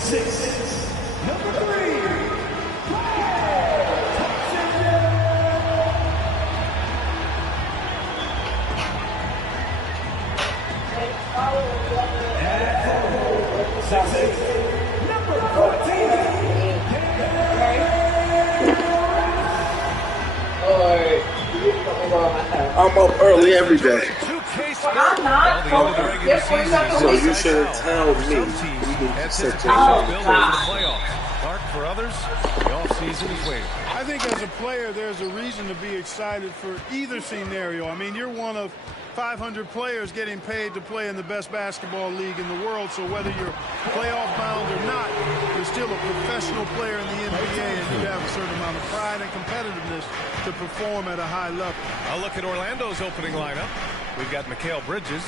Number 3, number 14. I'm up early every day. I'm not. So you shouldn't tell me. You need to set your Clark, for others, the offseason is waiting. I think as a player, there's a reason to be excited for either scenario. I mean, you're one of 500 players getting paid to play in the best basketball league in the world, so whether you're playoff bound or not, you're still a professional player in the NBA, and you have a certain amount of pride and competitiveness to perform at a high level. I'll look at Orlando's opening lineup. We've got Mikal Bridges,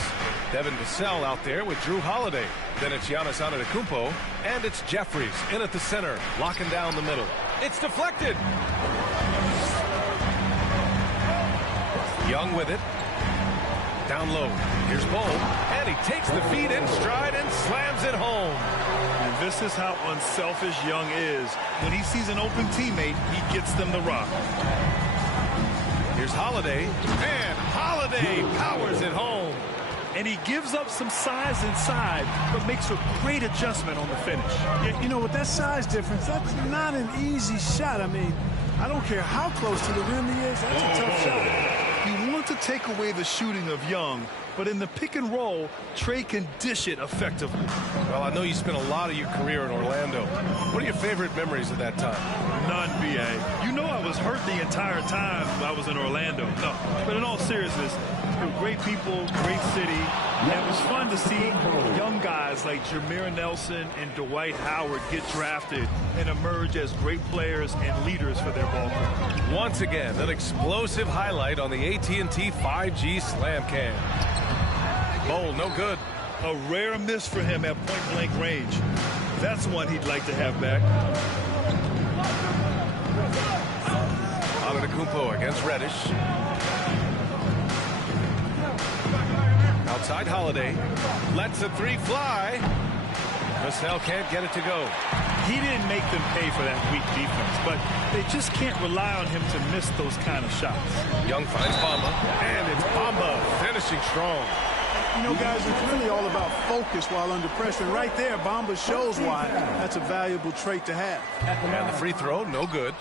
Devin Vassell out there with Jrue Holiday. Then it's Giannis Antetokounmpo, and it's Jeffries in at the center, locking down the middle. It's deflected. Young with it. Down low. Here's Bol, and he takes the feed in stride and slams it home. And this is how unselfish Young is. When he sees an open teammate, he gets them the rock. Here's Holiday, and Holiday powers it home. And he gives up some size inside, but makes a great adjustment on the finish. Yeah, you know, with that size difference, that's not an easy shot. I mean, I don't care how close to the rim he is. That's a tough shot. You want to take away the shooting of Young, but in the pick and roll, Trey can dish it effectively. Well, I know you spent a lot of your career in Orlando. What are your favorite memories of that time? None, B.A. You know I was hurt the entire time I was in Orlando. No, but in all seriousness, great people, great city, and it was fun to see young guys like Jameer Nelson and Dwight Howard get drafted and emerge as great players and leaders for their ball club. Once again, an explosive highlight on the AT&T 5G Slam Cam. Bol, no good. A rare miss for him at point-blank range. That's one he'd like to have back. Antetokounmpo against Reddish. Outside Holiday. Lets a three fly. Vassell can't get it to go. He didn't make them pay for that weak defense, but they just can't rely on him to miss those kind of shots. Young finds Bamba, and it's Bamba finishing strong. You know, guys, it's really all about focus while under pressure. And right there, Bamba shows why that's a valuable trait to have. And the free throw, no good.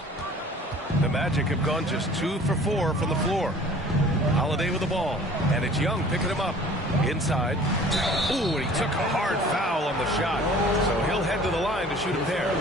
The Magic have gone just 2 for 4 from the floor. Holiday with the ball, and it's Young picking him up. Inside. Ooh, and he took a hard foul on the shot. So he'll head to the line to shoot a pair.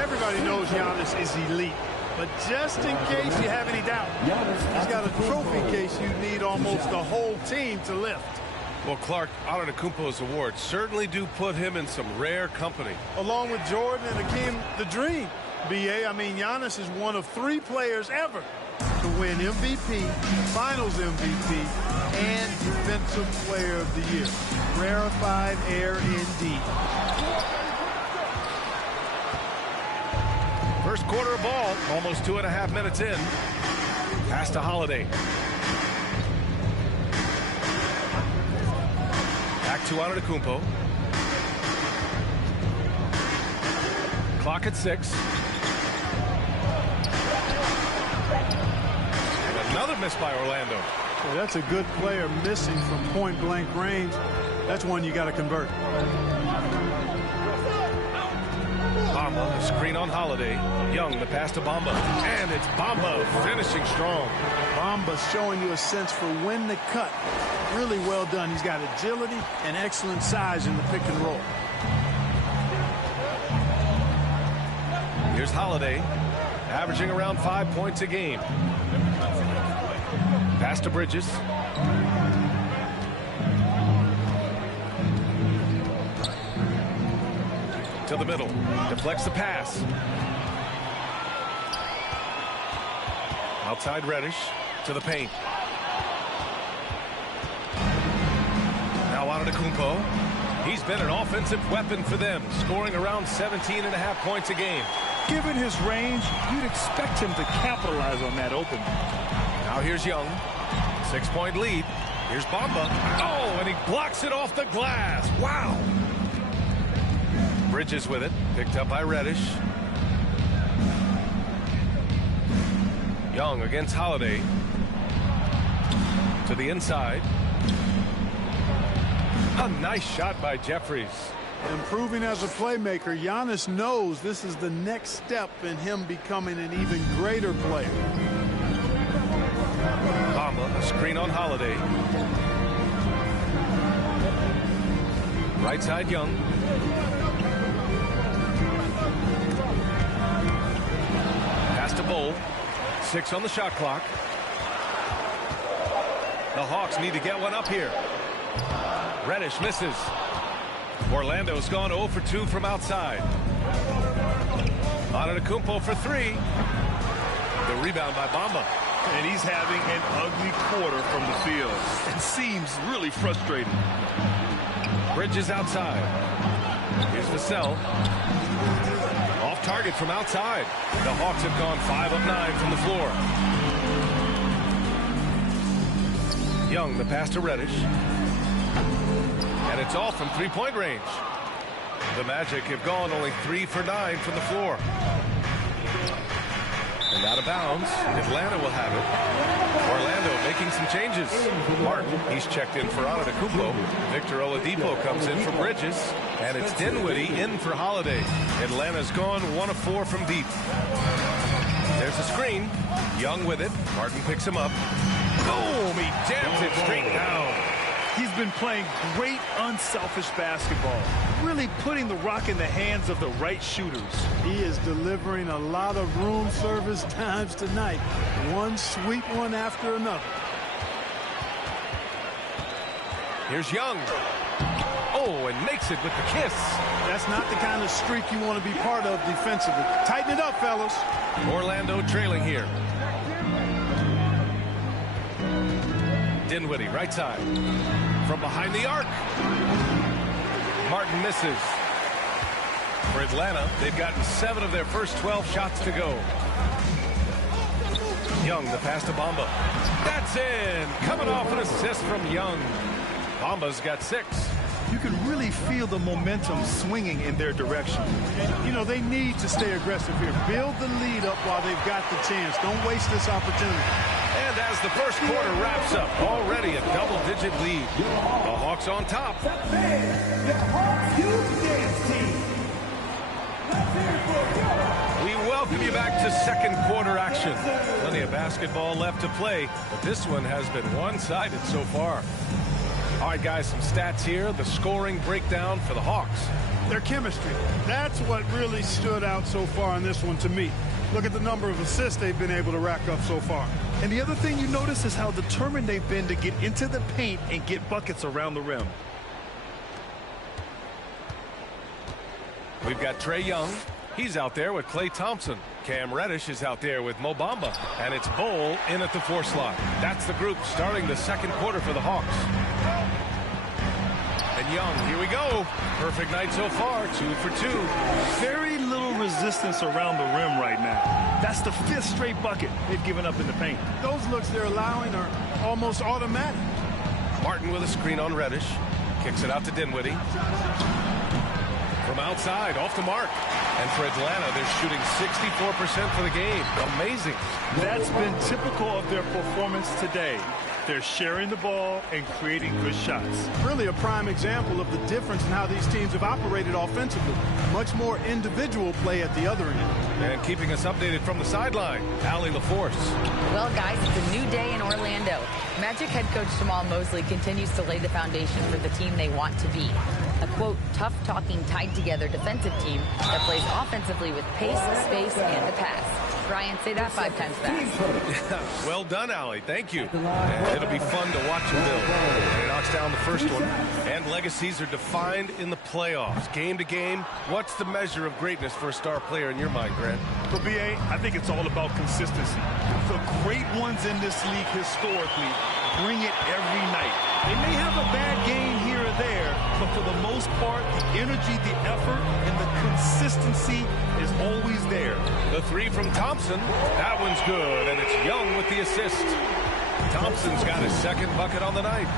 Everybody knows Giannis is elite. But just in case you have any doubt, he's got a trophy case you need almost the whole team to lift. Well, Clark, Antetokounmpo's awards certainly do put him in some rare company. Along with Jordan and Hakeem the Dream, B.A., I mean, Giannis is one of 3 players ever to win MVP, Finals MVP, and Defensive Player of the Year. Rarefied air indeed. First quarter of ball, almost 2.5 minutes in. Pass to Holiday. Back to Antetokounmpo. Clock at 6. And another miss by Orlando. Well, that's a good player missing from point-blank range. That's one you got to convert. Bamba, a screen on Holiday. Young, the pass to Bamba. And it's Bamba finishing strong. Bamba showing you a sense for when to cut. Really well done. He's got agility and excellent size in the pick and roll. Here's Holiday, averaging around 5 points a game. Pass to Bridges. To the middle. Deflects the pass. Outside Reddish to the paint. Now Antetokounmpo. He's been an offensive weapon for them, scoring around 17.5 points a game. Given his range, you'd expect him to capitalize on that open. Now here's Young. 6-point lead. Here's Bamba. Oh, and he blocks it off the glass. Wow. Bridges with it, picked up by Reddish. Young against Holiday. To the inside. A nice shot by Jeffries. Improving as a playmaker, Giannis knows this is the next step in him becoming an even greater player. Bamba, a screen on Holiday. Right side, Young. Pass to Bull. 6 on the shot clock. The Hawks need to get one up here. Reddish misses. Orlando's gone 0 for 2 from outside. Antetokounmpo for 3. The rebound by Bamba. And he's having an ugly quarter from the field. It seems really frustrating. Bridges outside. Here's Vassell. Off target from outside. The Hawks have gone 5 of 9 from the floor. Young, the pass to Reddish. And it's all from three-point range. The Magic have gone only 3 for 9 from the floor. And out of bounds, Atlanta will have it. Orlando making some changes. Martin, he's checked in for Antetokounmpo. Victor Oladipo comes in for Bridges. And it's Dinwiddie in for Holiday. Atlanta's gone 1 of 4 from deep. There's a screen. Young with it. Martin picks him up. Boom! He jams it straight down. He's been playing great unselfish basketball, really putting the rock in the hands of the right shooters. He is delivering a lot of room service times tonight. One sweet one after another. Here's Young. Oh, and makes it with the kiss. That's not the kind of streak you want to be part of defensively. Tighten it up, fellas. Orlando trailing here. Dinwiddie, right side. From behind the arc. Martin misses. For Atlanta, they've gotten 7 of their first 12 shots to go. Young, the pass to Bamba. That's in. Coming off an assist from Young. Bamba's got 6. You can really feel the momentum swinging in their direction. And, you know, they need to stay aggressive here. Build the lead up while they've got the chance. Don't waste this opportunity. And as the first quarter wraps up, already a double-digit lead. The Hawks on top. The Hawks Youth Dance Team. Let's hear it for you. We welcome you back to second quarter action. Plenty of basketball left to play, but this one has been one-sided so far. All right, guys, some stats here. The scoring breakdown for the Hawks. Their chemistry. That's what really stood out so far in this one to me. Look at the number of assists they've been able to rack up so far. And the other thing you notice is how determined they've been to get into the paint and get buckets around the rim. We've got Trae Young. He's out there with Klay Thompson. Cam Reddish is out there with Mo Bamba. And it's Bull in at the 4 slot. That's the group starting the second quarter for the Hawks. And Young, here we go. Perfect night so far, 2 for 2. Very little resistance around the rim right now. That's the 5th straight bucket they've given up in the paint. Those looks they're allowing are almost automatic. Martin with a screen on Reddish. Kicks it out to Dinwiddie. From outside, off the mark. And for Atlanta, they're shooting 64% for the game. Amazing. That's been typical of their performance today. They're sharing the ball and creating good shots. Really a prime example of the difference in how these teams have operated offensively. Much more individual play at the other end. And keeping us updated from the sideline, Allie LaForce. Well, guys, it's a new day in Orlando. Magic head coach Jamal Mosley continues to lay the foundation for the team they want to be. A, quote, tough-talking, tied-together defensive team that plays offensively with pace, space, and the pass. Brian, say that 5 times fast. Well done, Allie. Thank you. And it'll be fun to watch him build. And he knocks down the first one. And legacies are defined in the playoffs. Game to game, what's the measure of greatness for a star player in your mind, Grant? For BA, I think it's all about consistency. The great ones in this league historically bring it every night. They may have a bad game here or there, but for the most part, the energy, the effort, and the consistency is always there. The 3 from Thompson, that one's good, and it's Young with the assist. Thompson's got his 2nd bucket on the night.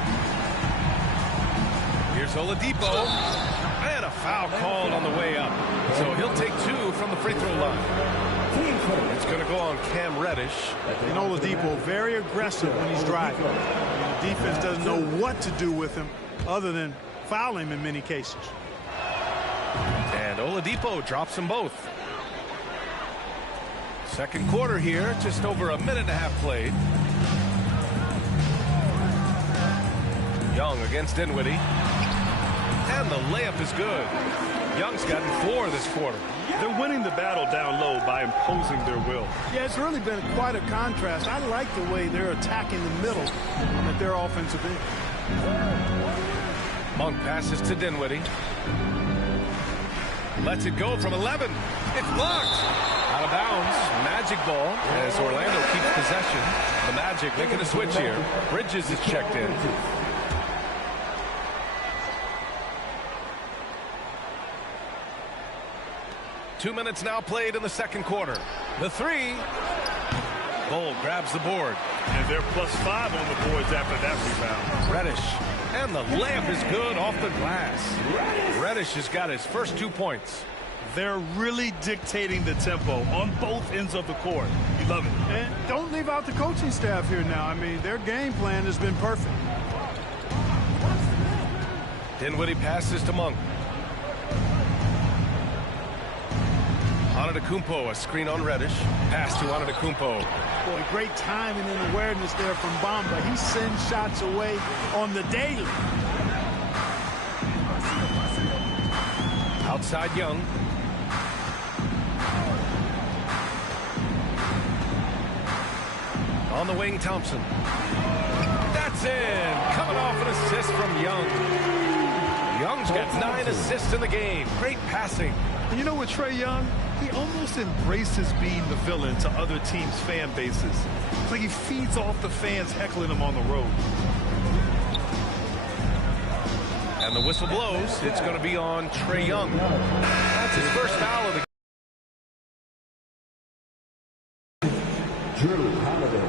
Here's Oladipo, and a foul called on the way up. So he'll take 2 from the free throw line. It's going to go on Cam Reddish. And Oladipo very aggressive when he's driving. The defense doesn't know what to do with him other than foul him in many cases. And Oladipo drops them both. Second quarter here, just over a minute and a half played. Young against Dinwiddie. And the layup is good. Young's gotten 4 this quarter. They're winning the battle down low by imposing their will. Yeah, it's really been quite a contrast. I like the way they're attacking the middle at their offensive end. Monk passes to Dinwiddie. Lets it go from 11. It's blocked. Out of bounds. Magic ball as Orlando keeps possession. The Magic making a switch here. Bridges is checked in. Two minutes now played in the second quarter. The 3. Bol grabs the board. And they're +5 on the boards after that rebound. Reddish. And the layup is good off the glass. Reddish has got his first 2 points. They're really dictating the tempo on both ends of the court. You love it. And don't leave out the coaching staff here now. I mean, their game plan has been perfect. Dinwiddie passes to Monk. Antetokounmpo, a screen on Reddish. Pass to Antetokounmpo. Boy, great timing and awareness there from Bamba. He sends shots away on the daily. Outside Young. On the wing, Thompson. That's in. Coming off an assist from Young. Young's got 9 assists in the game. Great passing. And you know what, Trae Young? He almost embraces being the villain to other teams' fan bases. It's like he feeds off the fans heckling him on the road. And the whistle blows. It's going to be on Trae Young. That's his first foul of the game. Drew Holiday.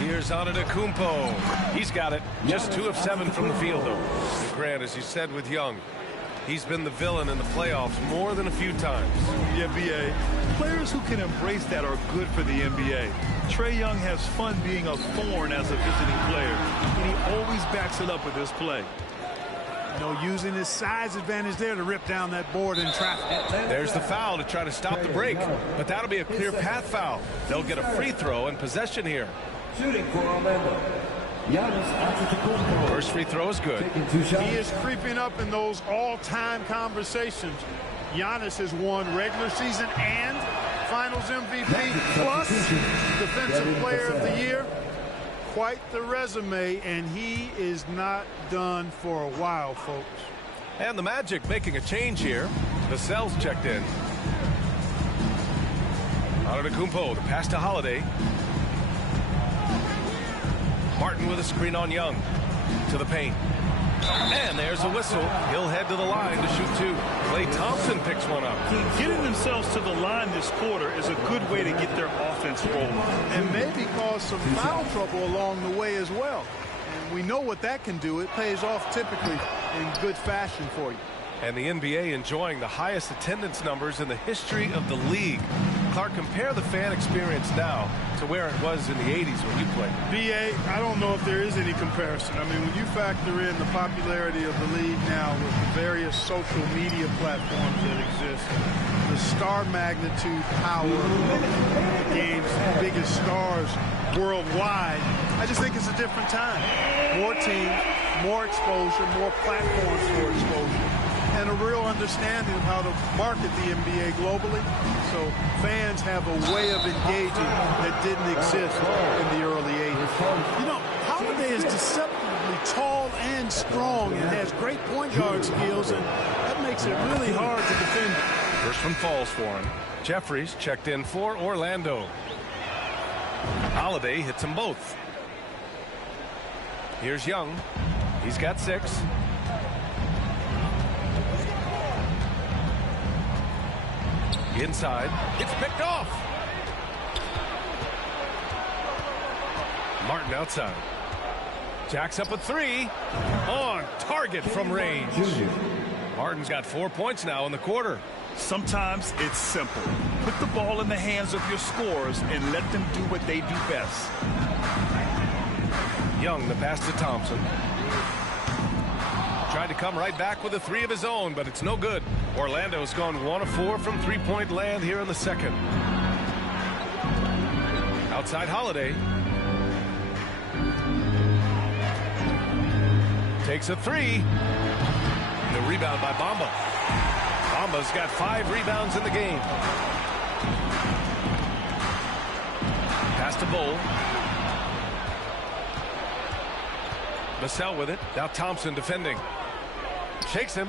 Here's Antetokounmpo. He's got it. Just 2 of 7 from the field, though. And Grant, as you said with Young, he's been the villain in the playoffs more than a few times. Yeah, B.A. Players who can embrace that are good for the NBA. Trae Young has fun being a thorn as a visiting player, and he always backs it up with his play. You know, using his size advantage there to rip down that board in traffic. There's the foul to try to stop the break, but that'll be a clear path foul. They'll get a free throw and possession here. Shooting for Orlando. Giannis Antetokounmpo. First free throw is good. Taking 2 shots. He is creeping up in those all-time conversations. Giannis has won regular season and Finals MVP plus Defensive Player of the Year. Quite the resume, and he is not done for a while, folks. And the Magic making a change here. Vassell's checked in. Antetokounmpo, the pass to Holiday. Martin with a screen on Young. To the paint. And there's a whistle. He'll head to the line to shoot 2. Klay Thompson picks one up. Getting themselves to the line this quarter is a good way to get their offense rolling. And maybe cause some foul trouble along the way as well. And we know what that can do. It pays off typically in good fashion for you. And the NBA enjoying the highest attendance numbers in the history of the league. Clark, compare the fan experience now to where it was in the 80s when you played. B.A., I don't know if there is any comparison. I mean, when you factor in the popularity of the league now with the various social media platforms that exist, the star magnitude power of the game's biggest stars worldwide, I just think it's a different time. More teams, more exposure, more platforms for exposure, and a real understanding of how to market the NBA globally. So fans have a way of engaging that didn't exist in the early 80s. You know, Holiday is deceptively tall and strong and has great point guard skills, and that makes it really hard to defend. First one falls for him. Jeffries checked in for Orlando. Holiday hits them both. Here's Young. He's got 6. Inside. It's picked off. Martin outside. Jacks up a three. On target from range. Martin's got 4 points now in the quarter. Sometimes it's simple. Put the ball in the hands of your scorers and let them do what they do best. Young, the pass to Thompson. Tried to come right back with a three of his own, but it's no good. Orlando's gone 1 of 4 from three-point land here in the second. Outside Holiday. Takes a three. The rebound by Bamba. Bamba's got 5 rebounds in the game. Pass to Bull. Vassell with it. Now Thompson defending. Shakes him.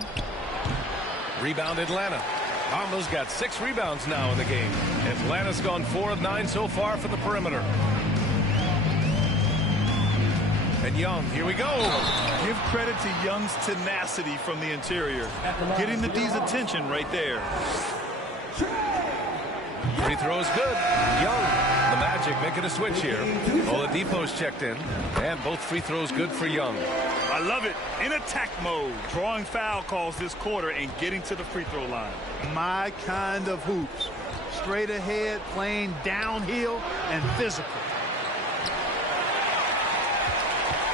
Rebound Atlanta. Bamba's got 6 rebounds now in the game. Atlanta's gone 4 of 9 so far from the perimeter. And Young, here we go. Give credit to Young's tenacity from the interior. Getting the D's attention right there. Free throw is good. Young, the Magic making a switch here. Oladipo's checked in. And both free throws good for Young. I love it. In attack mode. Drawing foul calls this quarter and getting to the free throw line. My kind of hoops. Straight ahead, playing downhill, and physical.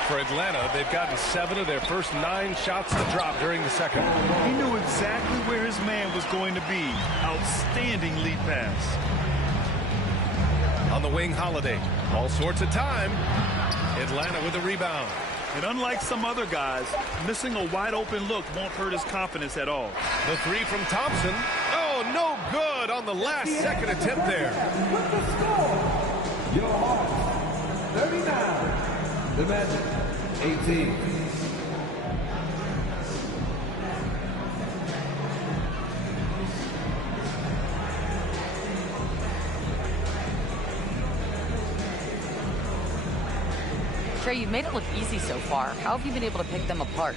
For Atlanta, they've gotten 7 of their first 9 shots to drop during the second. He knew exactly where his man was going to be. Outstanding lead pass. On the wing, Holiday. All sorts of time. Atlanta with a rebound. And unlike some other guys, missing a wide open look won't hurt his confidence at all. The three from Thompson. Oh, no good on the last second attempt there. With the score, your Hawks 39, the Magic 18. Trey, you've made it look easy so far. How have you been able to pick them apart?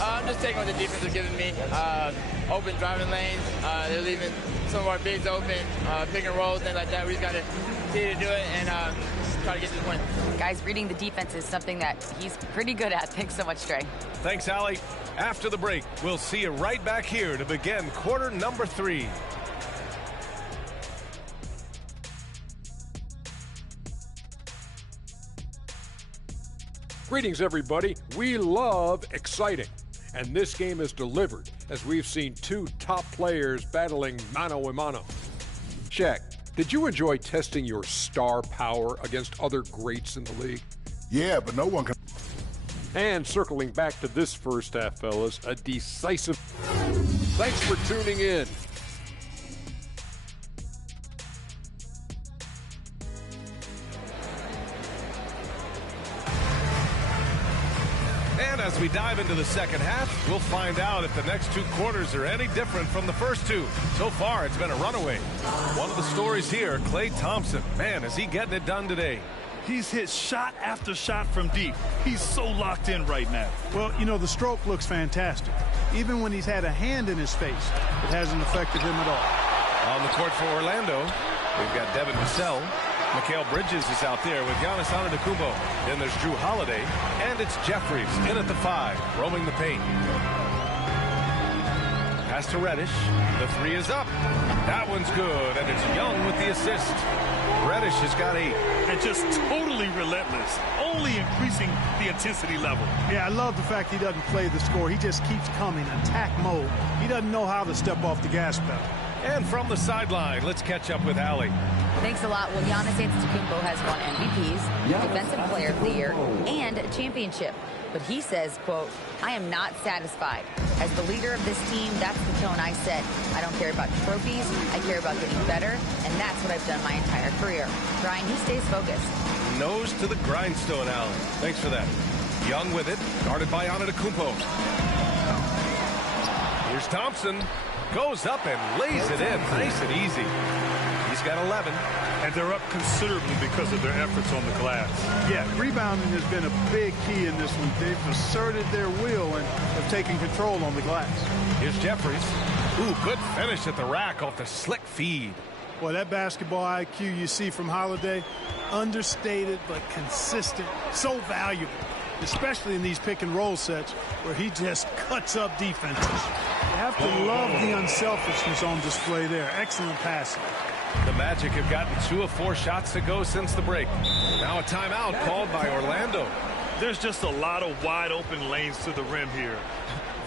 I'm just taking what the defense is giving me. Open driving lanes. They're leaving some of our bigs open, pick and rolls, things like that. We just got to continue to do it and try to get to the win. Guys, reading the defense is something that he's pretty good at. Thanks so much, Trey. Thanks, Allie. After the break, we'll see you right back here to begin quarter number 3. Greetings, everybody. We love exciting, and this game is delivered as we've seen 2 top players battling mano a mano. Shaq, did you enjoy testing your star power against other greats in the league? Yeah, but no one can. And circling back to this first half, fellas, a decisive. Thanks for tuning in. And as we dive into the second half, we'll find out if the next 2 quarters are any different from the first 2. So far, it's been a runaway. One of the stories here, Klay Thompson. Man, is he getting it done today. He's hit shot after shot from deep. He's so locked in right now. Well, you know, the stroke looks fantastic. Even when he's had a hand in his face, it hasn't affected him at all. On the court for Orlando, we've got Devin Vassell. Mikal Bridges is out there with Giannis Antetokounmpo. Then there's Drew Holiday, and it's Jeffries in at the 5, roaming the paint. Pass to Reddish. The 3 is up. That one's good, and it's Young with the assist. Reddish has got 8. And just totally relentless, only increasing the intensity level. Yeah, I love the fact he doesn't play the score. He just keeps coming, attack mode. He doesn't know how to step off the gas pedal. And from the sideline, let's catch up with Allie. Thanks a lot. Well, Giannis Antetokounmpo has won MVPs, Defensive Player of the Year, and a championship. But he says, quote, I am not satisfied. As the leader of this team, that's the tone I set. I don't care about trophies. I care about getting better, and that's what I've done my entire career. Brian, he stays focused. Nose to the grindstone, Allie. Thanks for that. Young with it, guarded by Antetokounmpo. Here's Thompson. Goes up and lays it in nice and easy. He's got 11. And they're up considerably because of their efforts on the glass. Yeah, rebounding has been a big key in this one. They've asserted their will and have taken control on the glass. Here's Jeffries. Ooh, good finish at the rack off the slick feed. Well, that basketball IQ you see from Holiday, understated but consistent, so valuable, especially in these pick and roll sets where he just cuts up defenses. You have to love the unselfishness on display there. Excellent passing. The Magic have gotten 2 of 4 shots to go since the break. Now a timeout called by Orlando. There's just a lot of wide open lanes to the rim here.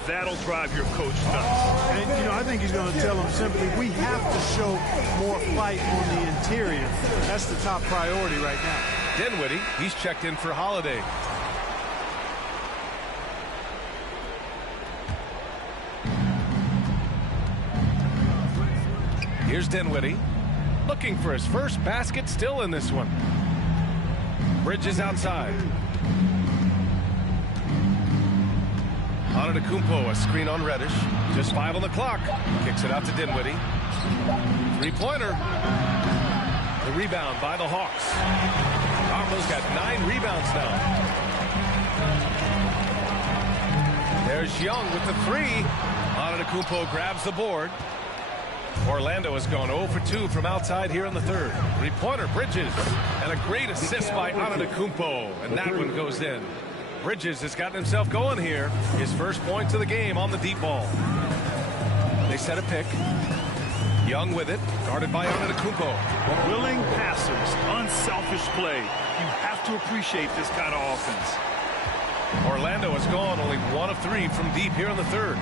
That'll drive your coach nuts. And, you know, I think he's going to tell them simply, we have to show more fight on the interior. That's the top priority right now. Dinwiddie, he's checked in for Holiday. Here's Dinwiddie, looking for his first basket, still in this one. Bridges outside. Antetokounmpo, a screen on Reddish. Just 5 on the clock. Kicks it out to Dinwiddie. Three-pointer. The rebound by the Hawks. Armo's got 9 rebounds now. There's Young with the 3. Antetokounmpo grabs the board. Orlando has gone 0 for 2 from outside here in the third. Three-pointer, Bridges. And a great assist by Antetokounmpo. And that one goes in. Bridges has gotten himself going here. His first points of the game on the deep ball. They set a pick. Young with it, guarded by Antetokounmpo. Willing passers, unselfish play. You have to appreciate this kind of offense. Orlando has gone only 1 of 3 from deep here in the third.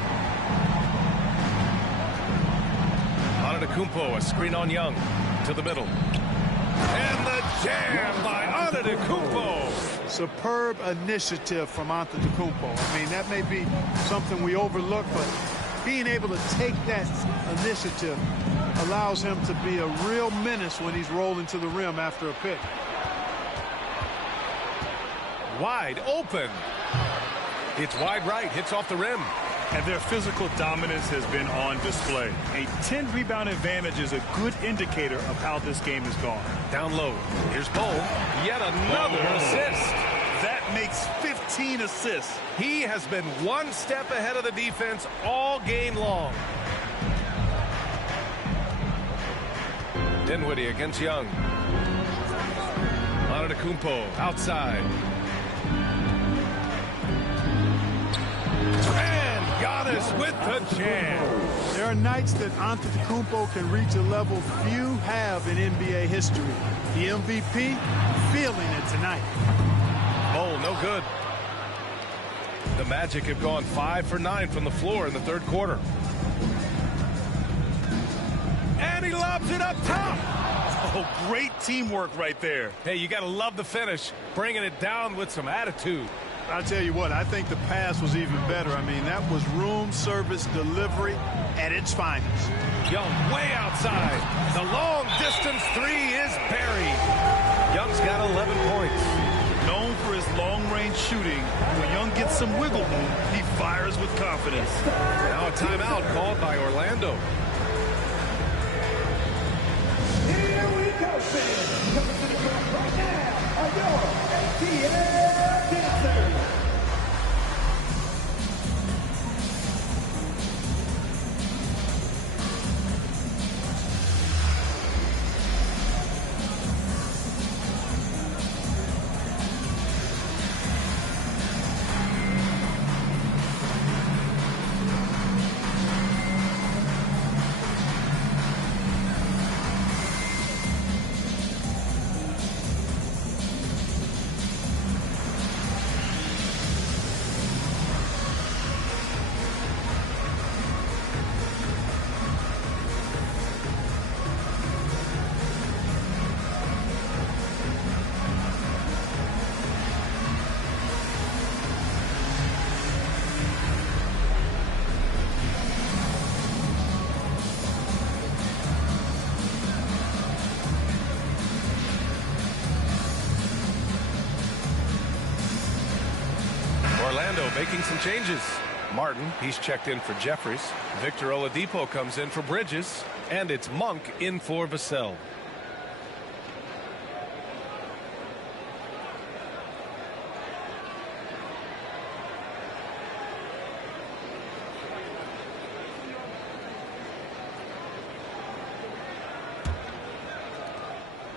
Antetokounmpo, a screen on Young to the middle. And the jam by Antetokounmpo. Superb initiative from Antetokounmpo. I mean, that may be something we overlook, but being able to take that initiative allows him to be a real menace when he's rolling to the rim after a pick. Wide open. It's wide right, hits off the rim. And their physical dominance has been on display. A 10-rebound advantage is a good indicator of how this game has gone. Down low. Here's Cole. Yet another assist. That makes 15 assists. He has been 1 step ahead of the defense all game long. Dinwiddie against Young. Antetokounmpo outside. And Giannis with the jam. There are nights that Antetokounmpo can reach a level few have in NBA history. The MVP feeling it tonight. Oh, no good. The Magic have gone 5 for 9 from the floor in the third quarter. And he lobs it up top. Oh, great teamwork right there. Hey, you got to love the finish, bringing it down with some attitude. I'll tell you what, I think the pass was even better. I mean, that was room service delivery at its finest. Young way outside. The long distance 3 is buried. Young's got 11 points. Known for his long-range shooting, when Young gets some wiggle room, he fires with confidence. Now a timeout called by Orlando. Here we go, fans. Coming to the ground right now are your ATL dancers. Orlando making some changes. Martin, he's checked in for Jeffries. Victor Oladipo comes in for Bridges. And it's Monk in for Vassell.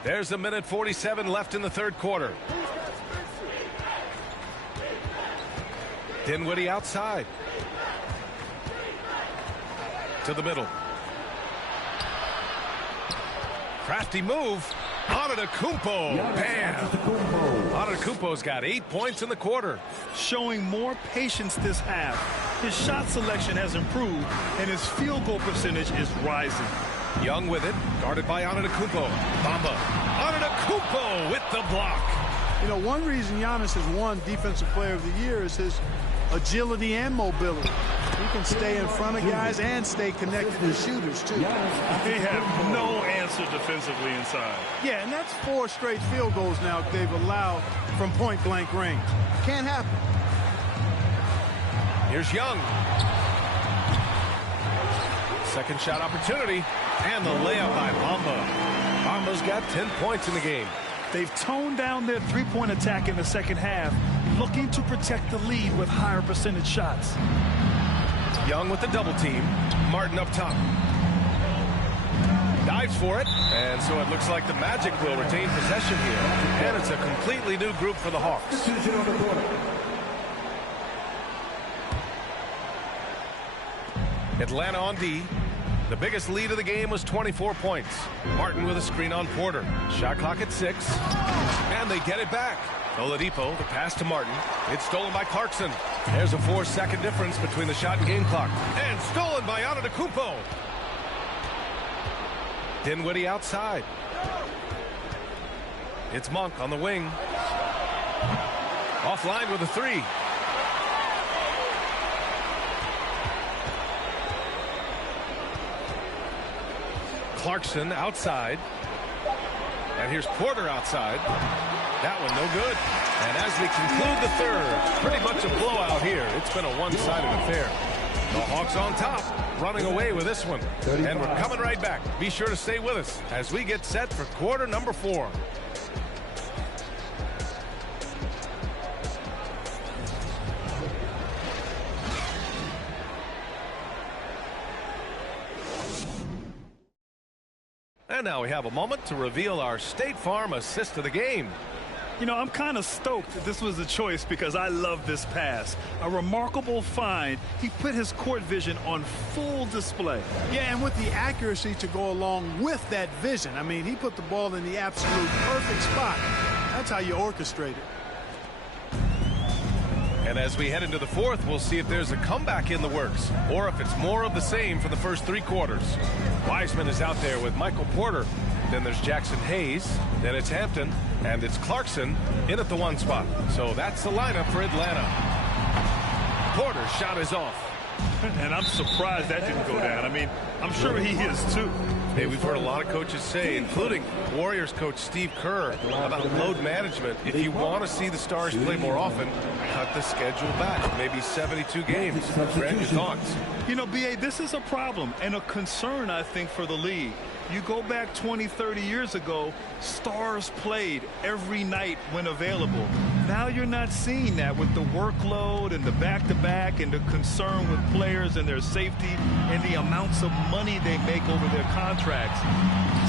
There's a minute 47 left in the third quarter. Dinwiddie outside. To the middle. Crafty move. Antetokounmpo. Bam. Antetokounmpo's got 8 points in the quarter. Showing more patience this half. His shot selection has improved, and his field goal percentage is rising. Young with it, guarded by Antetokounmpo. Bamba. Antetokounmpo with the block. You know, one reason Giannis has won Defensive Player of the Year is his agility and mobility. He can stay in front of guys and stay connected to shooters, too. They have no answer defensively inside. Yeah, and that's 4 straight field goals now they've allowed from point-blank range. Can't happen. Here's Young. Second shot opportunity. And the layup by Bamba. Bamba's got 10 points in the game. They've toned down their three-point attack in the second half, looking to protect the lead with higher percentage shots. Young with the double team. Martin up top. Dives for it. And so it looks like the Magic will retain possession here. And it's a completely new group for the Hawks. Atlanta on D. The biggest lead of the game was 24 points. Martin with a screen on Porter. Shot clock at 6. And they get it back. Oladipo, the pass to Martin. It's stolen by Clarkson. There's a 4-second difference between the shot and game clock. And stolen by Antetokounmpo. Dinwiddie outside. It's Monk on the wing. Offline with a 3. Clarkson outside. And here's Porter outside. That one no good. And as we conclude the third, pretty much a blowout here. It's been a one-sided affair. The Hawks on top, running away with this one. 35. And we're coming right back. Be sure to stay with us as we get set for quarter number 4. And now we have a moment to reveal our State Farm assist of the game. You know, I'm kind of stoked that this was a choice because I love this pass. A remarkable find. He put his court vision on full display. Yeah, and with the accuracy to go along with that vision. I mean, he put the ball in the absolute perfect spot. That's how you orchestrate it. And as we head into the fourth, we'll see if there's a comeback in the works or if it's more of the same for the first 3 quarters. Wiseman is out there with Michael Porter. Then there's Jackson Hayes. Then it's Hampton. And it's Clarkson in at the 1 spot. So that's the lineup for Atlanta. Porter's shot is off. And I'm surprised that didn't go down. I mean, I'm sure he is too. Hey, we've heard a lot of coaches say, including Warriors coach Steve Kerr, about load management. If you want to see the Stars play more often, cut the schedule back. Maybe 72 games. Brad, your thoughts? You know, B.A., this is a problem and a concern, I think, for the league. You go back 20, 30 years ago, stars played every night when available. Now you're not seeing that with the workload and the back-to-back and the concern with players and their safety and the amounts of money they make over their contracts.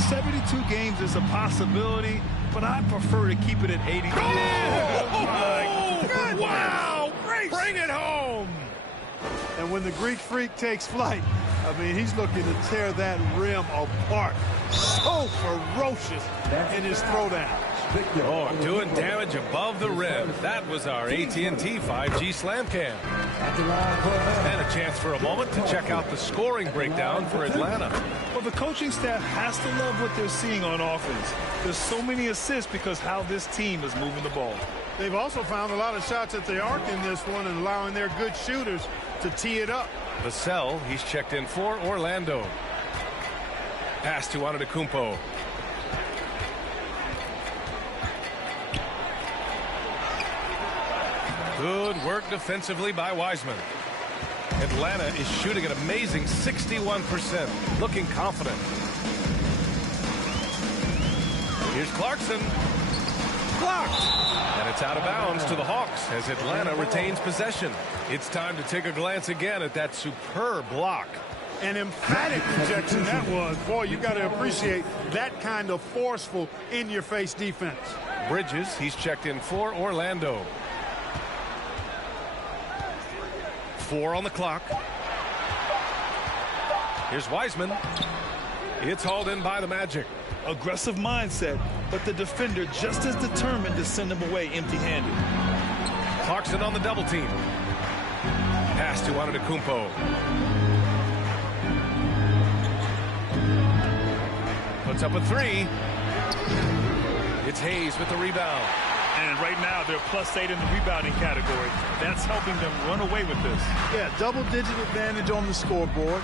72 games is a possibility, but I prefer to keep it at 82. Oh my goodness. Wow! Bring it home! And when the Greek Freak takes flight, I mean, he's looking to tear that rim apart. So ferocious in his throwdown. Oh, doing damage above the rim. That was our AT&T 5G Slam Cam. And a chance for a moment to check out the scoring breakdown for Atlanta. Well, the coaching staff has to love what they're seeing on offense. There's so many assists because how this team is moving the ball. They've also found a lot of shots at the arc in this one and allowing their good shooters to tee it up. Vassell, he's checked in for Orlando. Pass to Antetokounmpo. Good work defensively by Wiseman. Atlanta is shooting an amazing 61%, looking confident. Here's Clarkson. Blocked. And it's out of bounds to the Hawks as Atlanta retains possession. It's time to take a glance again at that superb block. an emphatic rejection that was. Boy, you got to appreciate that kind of forceful, in-your-face defense. Bridges, he's checked in for Orlando. 4 on the clock. Here's Wiseman. It's hauled in by the Magic. Aggressive mindset, but the defender just as determined to send him away empty-handed. Clarkson on the double team. Pass to Antetokounmpo. Puts up a 3. It's Hayes with the rebound. And right now, they're +8 in the rebounding category. That's helping them run away with this. Yeah, double-digit advantage on the scoreboard.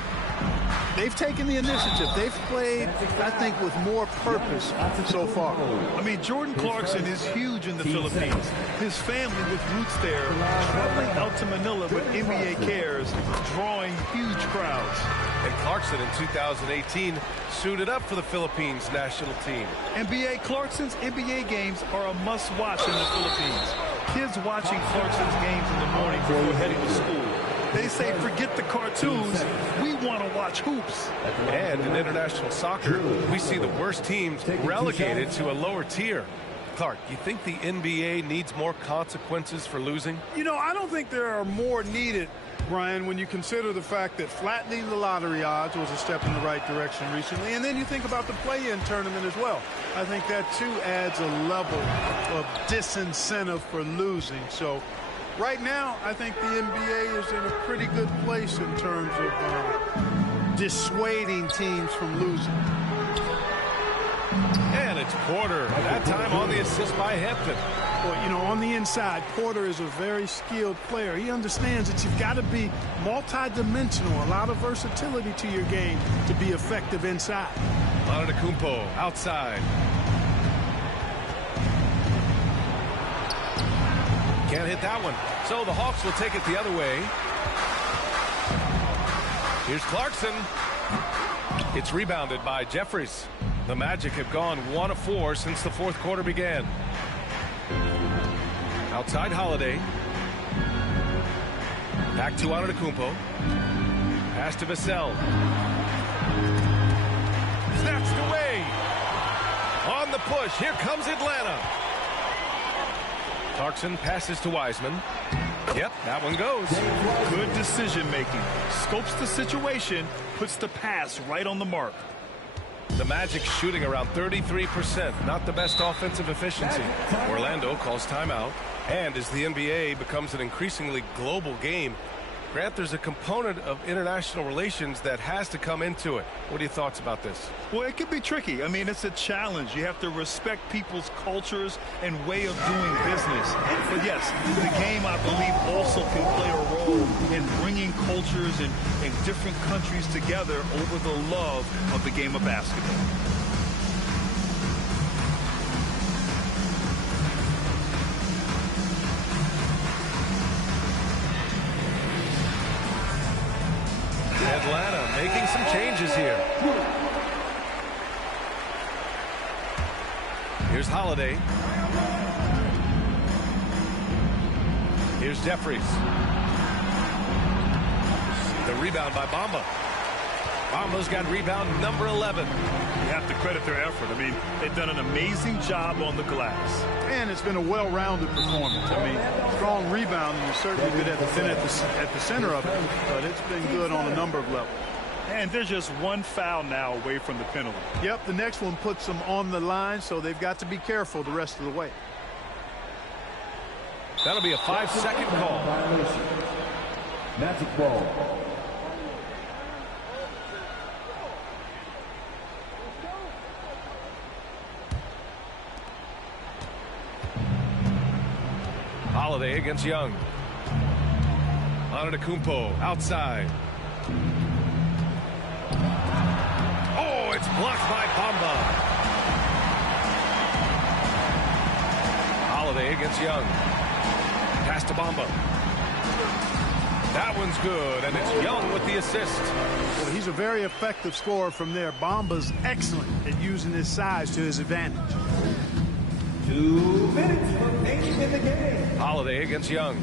They've taken the initiative. They've played, I think, with more purpose so far. I mean, Jordan Clarkson is huge in the Philippines. His family with roots there, traveling out to Manila with NBA cares, drawing huge crowds. And Clarkson in 2018 suited up for the Philippines national team. NBA Clarkson's NBA games are a must-watch in the Philippines. Kids watching Clarkson's games in the morning before heading to school. They say, forget the cartoons, we want to watch hoops. And in international soccer, we see the worst teams relegated to a lower tier. Clark, you think the NBA needs more consequences for losing? You know, I don't think there are more needed, Brian, when you consider the fact that flattening the lottery odds was a step in the right direction recently. And then you think about the play-in tournament as well. I think that, too, adds a level of disincentive for losing. So right now, I think the NBA is in a pretty good place in terms of dissuading teams from losing. And it's Porter, that time on the assist by Hampton. Well, you know, on the inside, Porter is a very skilled player. He understands that you've got to be multi-dimensional, a lot of versatility to your game to be effective inside. Antetokounmpo outside. Can't hit that one. So the Hawks will take it the other way. Here's Clarkson. It's rebounded by Jeffries. The Magic have gone 1 of 4 since the fourth quarter began. Outside Holiday. Back to Antetokounmpo. Pass to Vassell. Snatched away. On the push. Here comes Atlanta. Clarkson passes to Wiseman. Yep, that one goes. Good decision-making. Scopes the situation, puts the pass right on the mark. The Magic shooting around 33%. Not the best offensive efficiency. Orlando calls timeout. And as the NBA becomes an increasingly global game, Grant, there's a component of international relations that has to come into it. What are your thoughts about this? Well, it can be tricky. I mean, it's a challenge. You have to respect people's cultures and way of doing business. But yes, the game, I believe, also can play a role in bringing cultures in different countries together over the love of the game of basketball. Atlanta making some changes here. Here's Holiday. Here's Jeffries. The rebound by Bamba. Bamba's got rebound number 11. You have to credit their effort. I mean, they've done an amazing job on the glass. And it's been a well-rounded performance. I mean, strong rebounding has certainly been at the center of it, but it's been good on a number of levels. And they're just one foul now away from the penalty. Yep, the next one puts them on the line, so they've got to be careful the rest of the way. That'll be a 5-second call. Magic ball. Holiday against Young. Antetokounmpo outside. Oh, it's blocked by Bamba. Holiday against Young. Pass to Bamba. That one's good, and it's Young with the assist. Well, he's a very effective scorer from there. Bamba's excellent at using his size to his advantage. 2 minutes remaining in the game. Holiday against Young.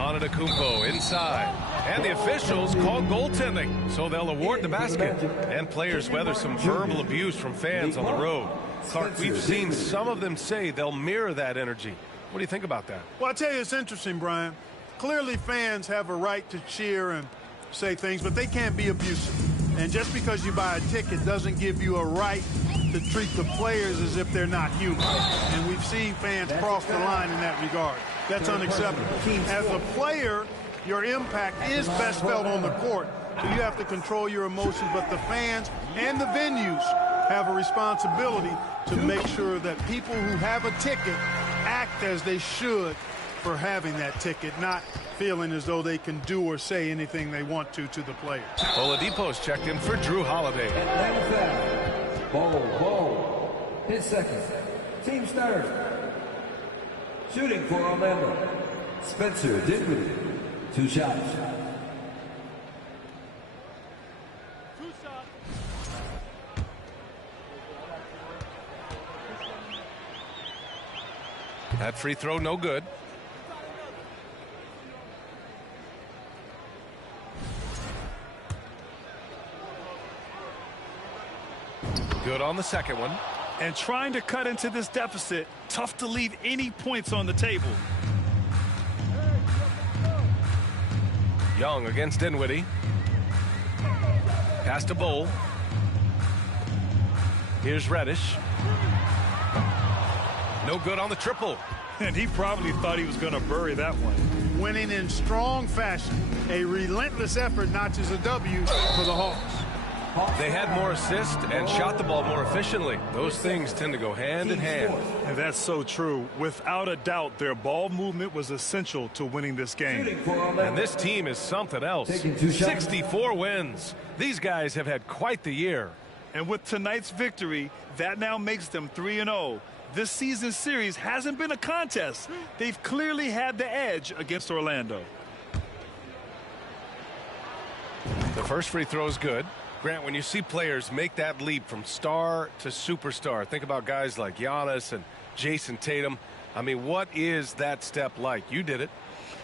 Antetokounmpo inside. And the officials call goaltending, so they'll award the basket. And players weather some verbal abuse from fans on the road. Clark, we've seen some of them say they'll mirror that energy. What do you think about that? Well, I tell you, it's interesting, Brian. Clearly, fans have a right to cheer and say things, but they can't be abusive. And just because you buy a ticket doesn't give you a right to treat the players as if they're not human. And we've seen fans cross the line in that regard. That's unacceptable. As a player, your impact is best felt on the court. So you have to control your emotions, but the fans and the venues have a responsibility to make sure that people who have a ticket act as they should for having that ticket, not feeling as though they can do or say anything they want to the players. Oladipo's checked in for Drew Holiday. Atlanta foul. Ball. His second. Team's third. Shooting for Orlando. Spencer Dinwiddie. 2 shots. That free throw, no good. Good on the second one. And trying to cut into this deficit, tough to leave any points on the table. Young against Dinwiddie. Pass to Bowl. Here's Reddish. No good on the triple. And he probably thought he was going to bury that one. Winning in strong fashion. A relentless effort notches a W for the Hawks. They had more assists and shot the ball more efficiently. Those things tend to go hand in hand. And that's so true. Without a doubt, their ball movement was essential to winning this game. And this team is something else. 64 wins. These guys have had quite the year. And with tonight's victory, that now makes them 3-0. This season series hasn't been a contest. They've clearly had the edge against Orlando. The first free throw is good. Grant, when you see players make that leap from star to superstar, think about guys like Giannis and Jason Tatum. I mean, what is that step like? You did it.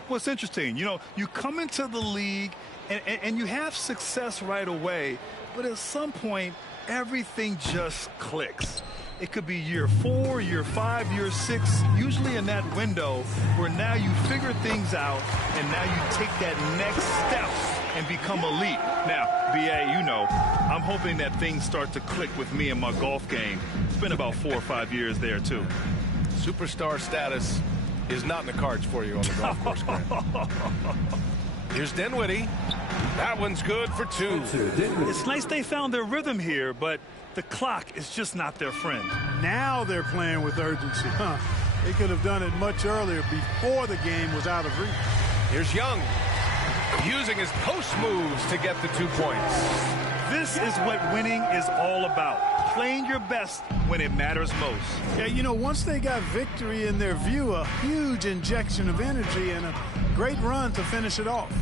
Well, it's interesting. You know, you come into the league and you have success right away, but at some point, everything just clicks. It could be year 4, year 5, year 6, usually in that window where now you figure things out and now you take that next step and become elite. Now, B.A., you know, I'm hoping that things start to click with me in my golf game. It's been about 4 or 5 years there, too. Superstar status is not in the cards for you on the golf course, Grant. Here's Dinwiddie. That one's good for 2. It's nice they found their rhythm here, but the clock is just not their friend. Now they're playing with urgency. They could have done it much earlier before the game was out of reach. Here's Young. Using his post moves to get the 2 points. This is what winning is all about. Playing your best when it matters most. Yeah, you know, once they got victory in their view, a huge injection of energy and a great run to finish it off.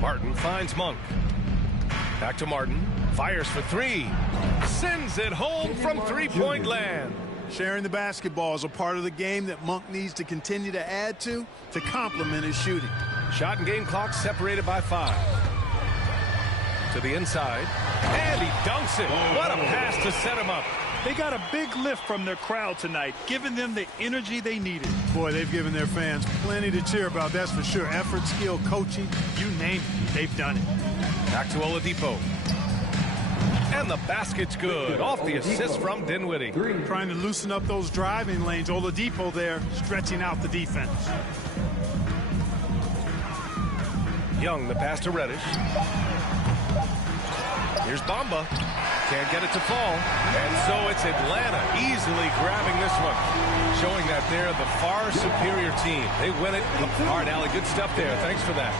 Martin finds Monk. Back to Martin. Fires for 3. Sends it home from three-point land. Sharing the basketball is a part of the game that Monk needs to continue to add to complement his shooting. Shot and game clock separated by 5. To the inside. And he dunks it. What a pass to set him up. They got a big lift from their crowd tonight, giving them the energy they needed. Boy, they've given their fans plenty to cheer about, that's for sure. Effort, skill, coaching, you name it, they've done it. Back to Oladipo. And the basket's good. Off the assist from Dinwiddie. Trying to loosen up those driving lanes. Oladipo there stretching out the defense. Young, the pass to Reddish. Here's Bamba. Can't get it to fall. And so it's Atlanta easily grabbing this one. Showing that they're the far superior team. They win it. All right, Allie, good stuff there. Thanks for that.